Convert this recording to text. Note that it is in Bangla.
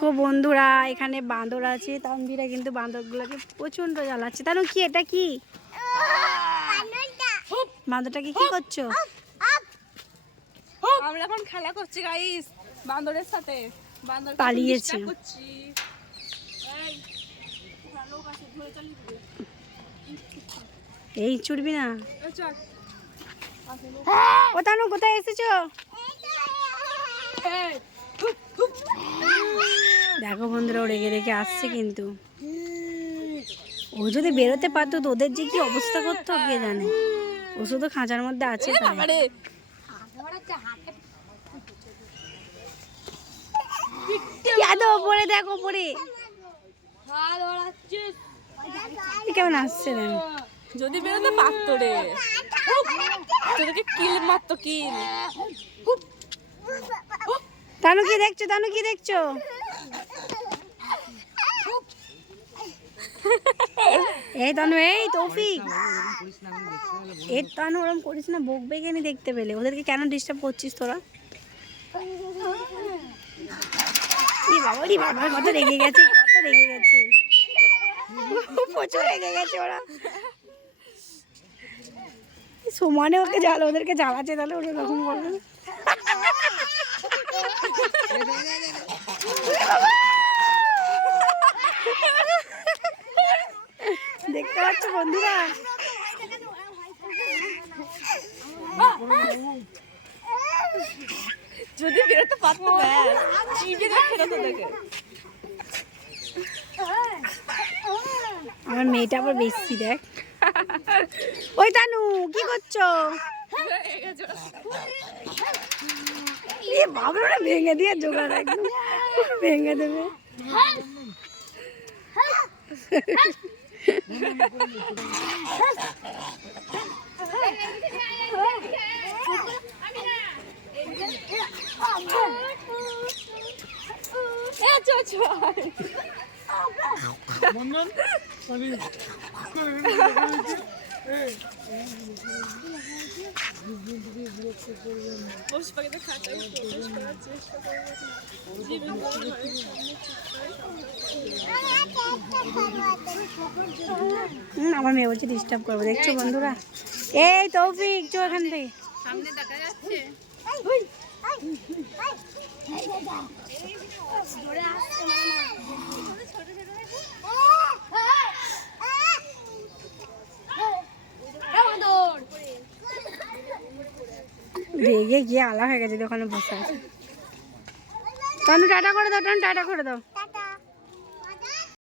দেখো বন্ধুরা এখানে বাঁদর আছে। তানভীরা কিন্তু বাঁদরগুলোকে প্রচণ্ড জ্বালাচ্ছে। তাহলে কি এটা কি? বাঁদরটাকে কি করছ? আমরা এখন খেলা করছি গাইস বান্দরের সাথে। বান্দর পালিয়েছে। এই চুড়বি না। ও তানু কোথায় এসেছ? দেখো বন্ধুরা ও রেগে রেগে আসছে কিন্তু। ও যদি বেরোতে পারতো তো ওদের যে কি অবস্থা করতো কে জানে? ও শুধু খাঁচার মধ্যে আছে ওপরে দেখো ওপরে। হাত কেমন আসছে যদি বেরোতে পারতো রে। তোদেরকে কিল মারতো কিল তানু কি দেখছ তানু কি দেখছ? এই তানু এই তৌফিক। এই তানু ওরম করিস না বকবে কেন দেখতে পেলে। ওদেরকে কেন ডিস্টার্ব করছিস তোরা? বাবা রে বাবা কত রেগে গেছে কত রেগে গেছে। প্রচুর রেগে গেছে ওরা। সমানে ওকে জ্বালা ওদেরকে জ্বালাচ্ছে তাহলে ওরা রকম করবে। বন্ধুরা? যদি বেরোতে পারতো ব্যাস চিবিয়ে দেখে আমার মেয়েটা আবার বেশি দেখ। ওই তানু, কি করছ? ভেঙে দিয়ে জোগাড় একদম। ভেঙে দেবে। Ja, ja, ja. আমার মেয়ে বলছে ডিস্টার্ব করব দেখছ বন্ধুরা? এই তৌফিক চো এখান থেকে। সামনে দেখা যাচ্ছে। রেগে গিয়ে আলা হয়ে গেছে দোকানে বসে আছে। তখন টাটা করে দাও, তানু টাটা করে দাও।